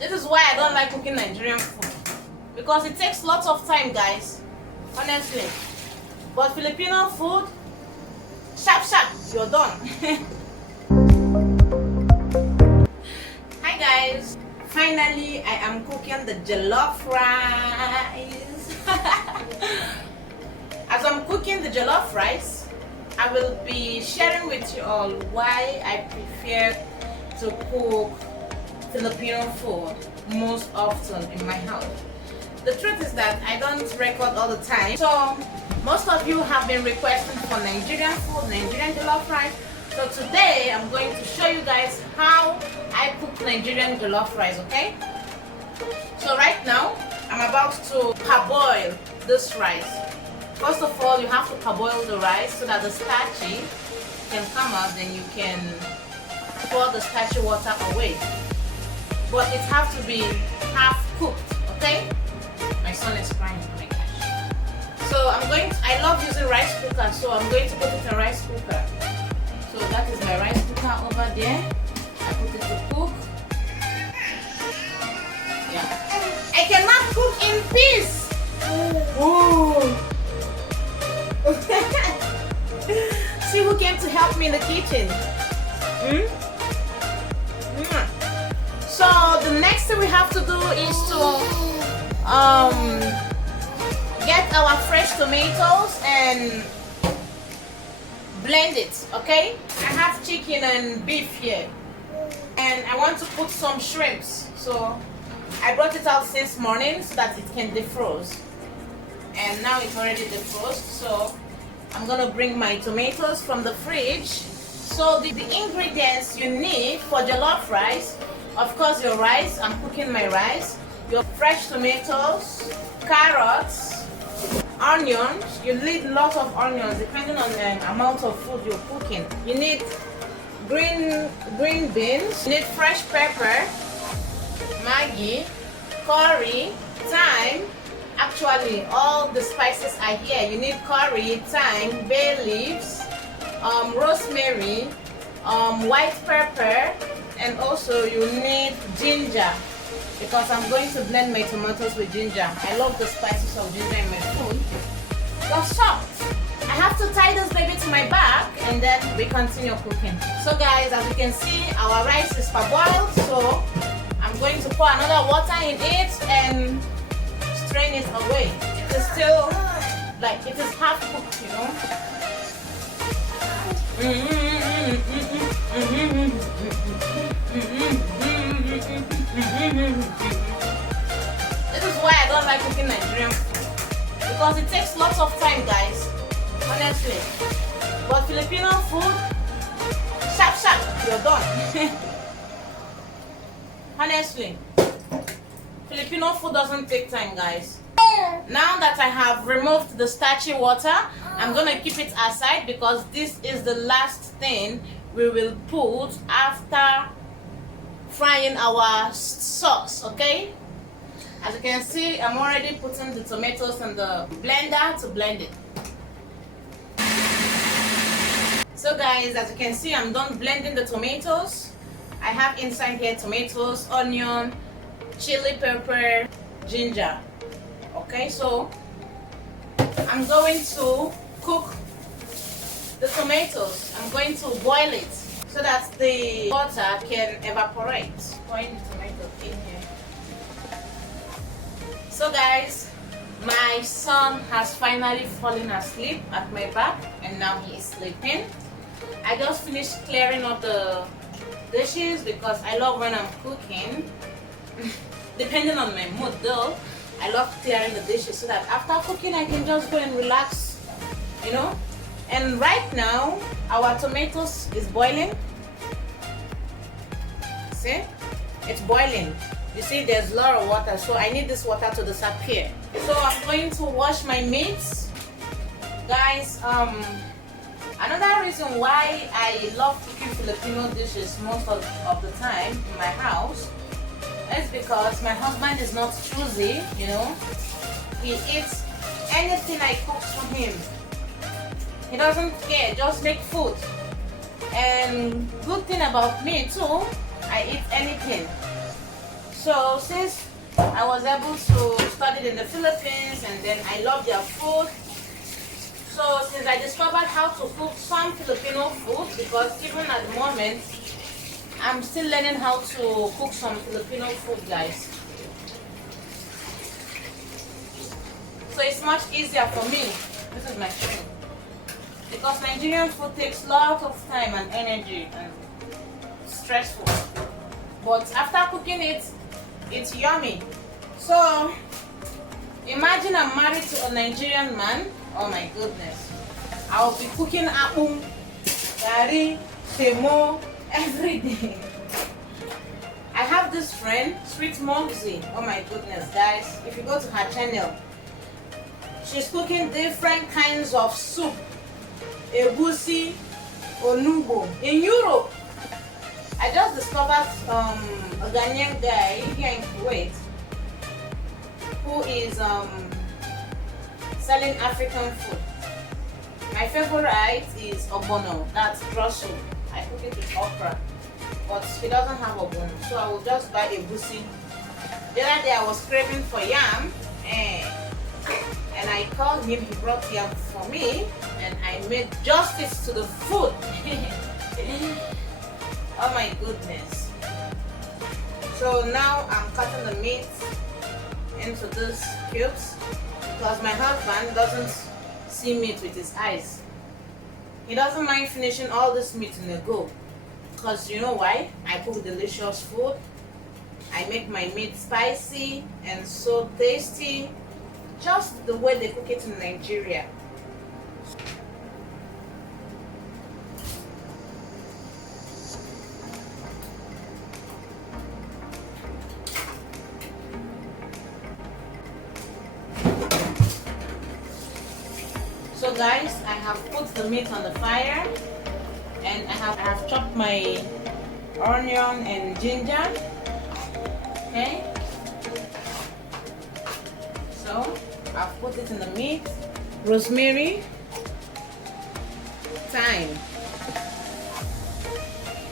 This is why I don't like cooking Nigerian food, because it takes lots of time, guys, honestly. But Filipino food, sharp sharp, you're done. Hi guys, finally I am cooking the jollof rice. As I'm cooking the jollof rice, I will be sharing with you all why I prefer to cook Filipino food most often in my house. The truth is that I don't record all the time, so most of you have been requesting for Nigerian food, Nigerian jollof rice. So today I'm going to show you guys how I cook Nigerian jollof rice, okay? So right now I'm about to parboil this rice. First of all, you have to parboil the rice so that the starchy can come out, then you can pour the starchy water away. But it has to be half cooked, okay? My son is crying, oh my gosh. So I love using rice cooker, so I'm going to put it in rice cooker. So that is my rice cooker over there. I put it to cook. Yeah. I cannot cook in peace. Ooh. See who came to help me in the kitchen. So the next thing we have to do is to get our fresh tomatoes and blend it, okay? I have chicken and beef here, and I want to put some shrimps, so I brought it out since morning so that it can defrost, and now it's already defrosted. So I'm gonna bring my tomatoes from the fridge. So the ingredients you need for jollof rice, of course, your rice. I'm cooking my rice. Your fresh tomatoes, carrots, onions. You need lots of onions depending on the amount of food you're cooking. You need green beans. You need fresh pepper, Maggi, curry, thyme. Actually, all the spices are here. You need curry, thyme, bay leaves, rosemary, white pepper, and also you need ginger, because I'm going to blend my tomatoes with ginger. I love the spices of ginger in my food. Your salt. I have to tie this baby to my back and then we continue cooking. So guys, as you can see, our rice is parboiled, so I'm going to pour another water in it and strain it away. It is still like it is half cooked, you know. This is why I don't like cooking Nigerian food, because it takes lots of time, guys, honestly. But Filipino food, sharp sharp, you're done. Honestly, Filipino food doesn't take time, guys. Now that I have removed the starchy water, I'm gonna keep it aside because this is the last thing we will put after frying our sauce, okay? As you can see, I'm already putting the tomatoes in the blender to blend it. So guys, as you can see, I'm done blending the tomatoes. I have inside here tomatoes, onion, chili pepper, ginger. Okay, so I'm going to cook the tomatoes. I'm going to boil it so that the water can evaporate. Pouring the tomatoes in here. So guys, my son has finally fallen asleep at my back and now he is sleeping. I just finished clearing up the dishes because I love when I'm cooking. Depending on my mood though, I love clearing the dishes so that after cooking I can just go and relax, you know. And right now our tomatoes is boiling. See, it's boiling. You see there's a lot of water, so I need this water to disappear. So I'm going to wash my meats, guys. Another reason why I love cooking Filipino dishes most of the time in my house is because my husband is not choosy, you know. He eats anything I cook for him. He doesn't care, just make food. And good thing about me too, I eat anything. So since I was able to study in the Philippines and then I love their food, so since I discovered how to cook some Filipino food, because even at the moment I'm still learning how to cook some Filipino food, guys. So it's much easier for me. This is my shrimp. Because Nigerian food takes lots of time and energy and stressful. But after cooking it, it's yummy. So imagine I'm married to a Nigerian man. Oh my goodness. I'll be cooking apung, gari, semo every day. I have this friend, Sweet Moxie. Oh my goodness, guys. If you go to her channel, she's cooking different kinds of soup. Egusi, onugo. In Europe, I just discovered a Ghanaian guy here in Kuwait who is selling African food. My favorite is ogbono, that's brussels. I cook it with okra, but he doesn't have ogbono, so I will just buy egusi. The other day I was craving for yam, and I called him, he brought yam for me, and I made justice to the food. Oh my goodness. So now I'm cutting the meat into these cubes because my husband doesn't see meat with his eyes. He doesn't mind finishing all this meat in a go, because you know why? I cook delicious food. I make my meat spicy and so tasty, just the way they cook it in Nigeria. So guys, I have put the meat on the fire and I have chopped my onion and ginger. Okay, so I've put it in the meat, rosemary, thyme.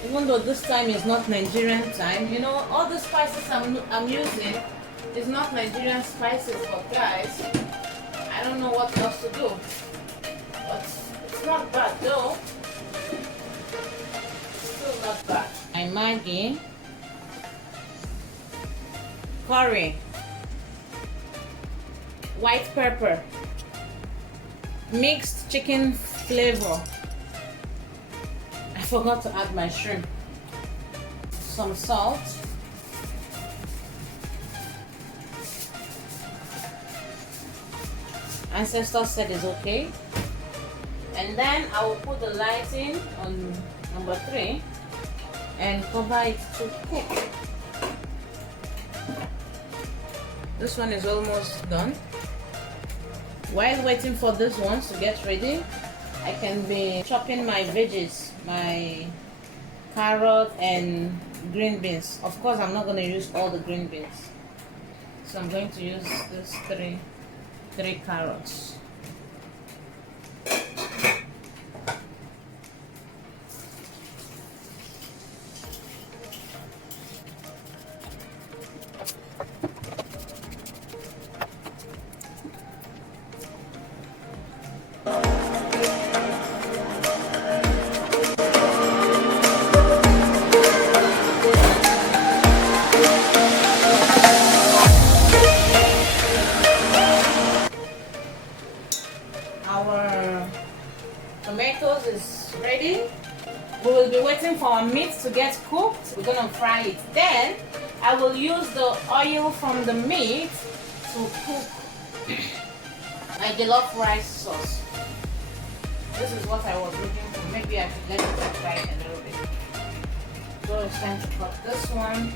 Even though this time is not Nigerian thyme, you know, all the spices I'm using is not Nigerian spices, but guys, I don't know what else to do. But it's not bad though. It's still not bad. My Maggi, curry, white pepper, mixed chicken flavor. I forgot to add my shrimp. Some salt. Ancestor said is okay. And then I will put the lighting on number 3 and cover it to cook. This one is almost done. While waiting for this one to get ready, I can be chopping my veggies, my carrot and green beans. Of course, I'm not going to use all the green beans, so I'm going to use this three carrots. Our tomatoes is ready. We will be waiting for our meat to get cooked. We're gonna fry it. Then I will use the oil from the meat to cook my jollof rice sauce. This is what I was looking for. Maybe I should let it fry a little bit. So it's time to cut this one.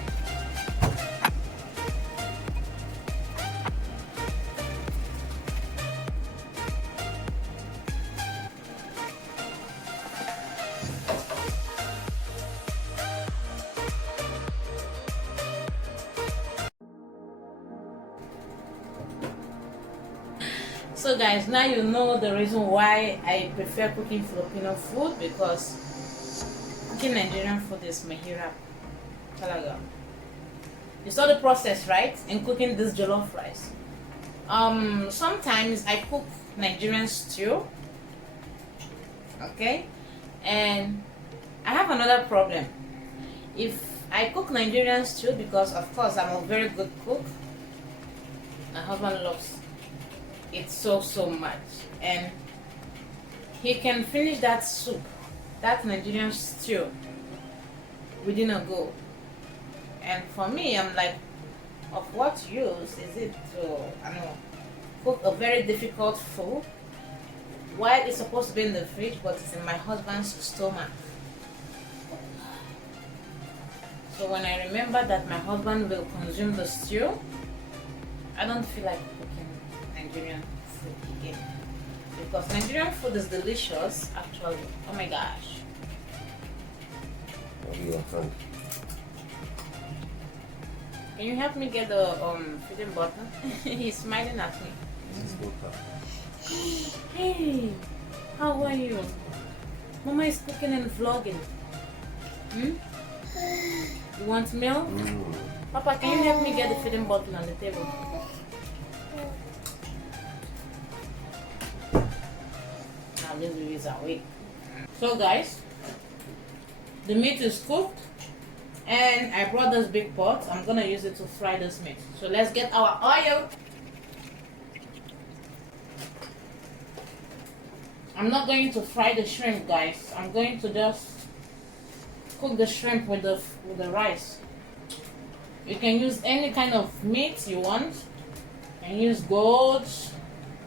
So guys, now you know the reason why I prefer cooking Filipino food, because cooking Nigerian food is mahirap talaga. You saw the process, right, in cooking this jollof rice. Sometimes I cook Nigerian stew, okay, and I have another problem. If I cook Nigerian stew, because of course I'm a very good cook, my husband loves it so much, and he can finish that soup, that Nigerian stew, within a go. And for me, I'm like, of what use is it to, I don't know, cook a very difficult food while it's supposed to be in the fridge, but it's in my husband's stomach. So when I remember that my husband will consume the stew, I don't feel like cooking Nigerian food again. Because Nigerian food is delicious, actually. Oh my gosh. What do you want? Can you help me get the feeding button? He's smiling at me. Hey, how are you? Mama is cooking and vlogging. Hmm? You want milk? Papa, can you help me get the feeding bottle on the table? Now this baby is awake. So guys, the meat is cooked and I brought this big pot. I'm gonna use it to fry this meat. So let's get our oil. I'm not going to fry the shrimp, guys. I'm going to just cook the shrimp with the rice. You can use any kind of meat you want. You can use goat,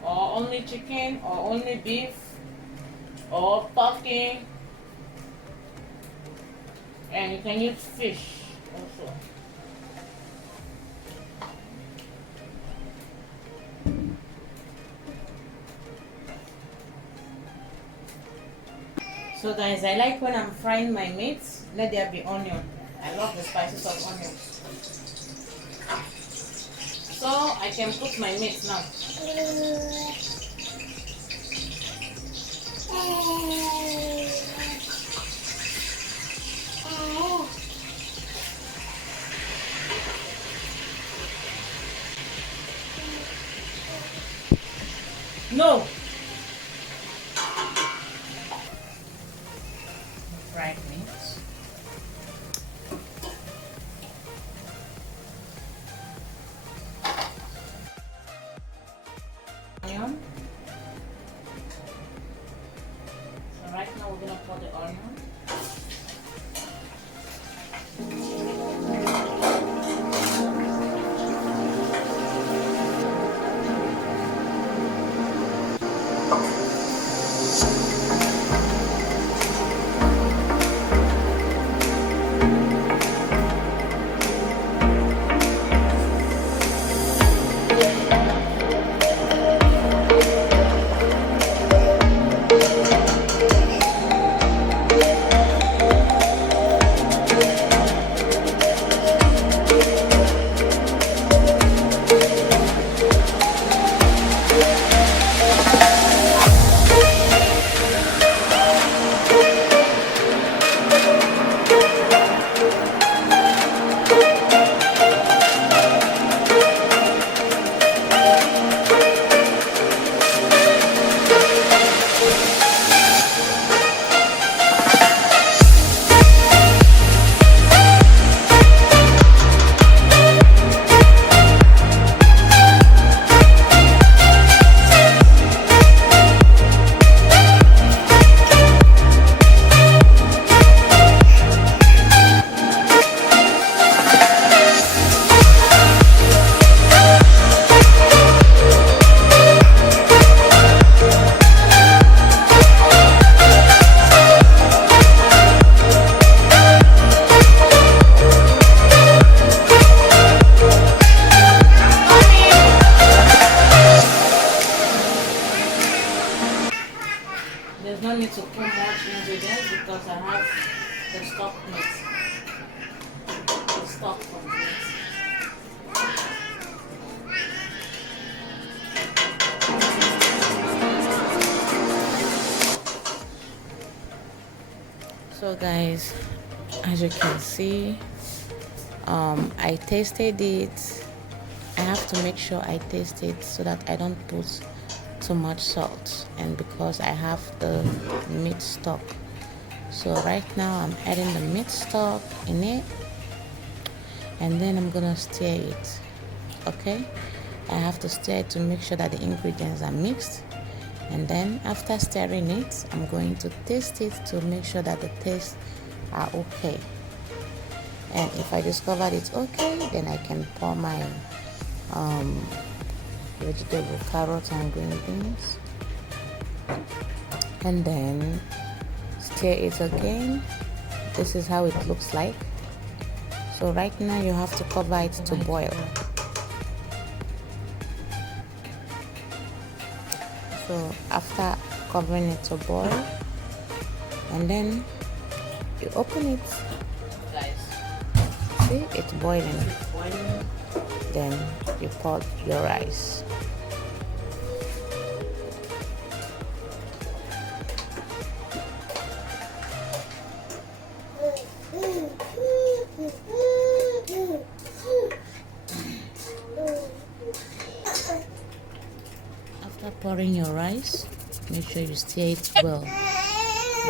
or only chicken, or only beef, or turkey, and you can use fish also. So guys, I like when I'm frying my meat, let there be onion. I love the spices of onion. So I can cook my meat now. No! Fried meat. Onion. So right now we're gonna put the onion. There's no need to put much ingredients because I have the stock meat. The stock from meat. So guys, as you can see, I tasted it. I have to make sure I taste it so that I don't put too much salt, and because I have the meat stock. So right now I'm adding the meat stock in it, and then I'm gonna stir it. Okay, I have to stir it to make sure that the ingredients are mixed, and then after stirring it, I'm going to taste it to make sure that the tastes are okay. And if I discover it's okay, then I can pour my vegetable, carrots and green beans, and then stir it again. This is how it looks like. So right now you have to cover it to boil. So after covering it to boil, and then you open it, guys, see it's boiling. Then you pour your rice. After pouring your rice, make sure you stir it well,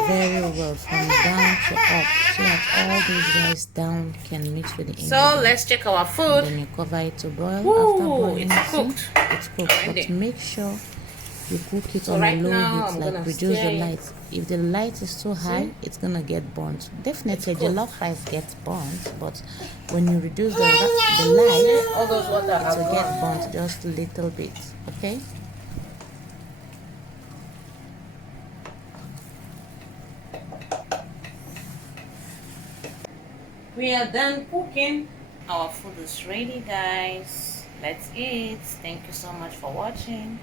very well, from down to up, so that all these rice down can mix with the ingredients. So let's check our food. And then you cover it to boil. Ooh, after boiling, it's cooked. It's cooked, but make sure you cook it on right a low now, heat, like reduce the light. If the light is too high, it's gonna get burnt. Definitely jollof rice gets burnt, but when you reduce the light, all those water it will get burnt just a little bit. Okay. We are done cooking. Our food is ready, guys. Let's eat. Thank you so much for watching.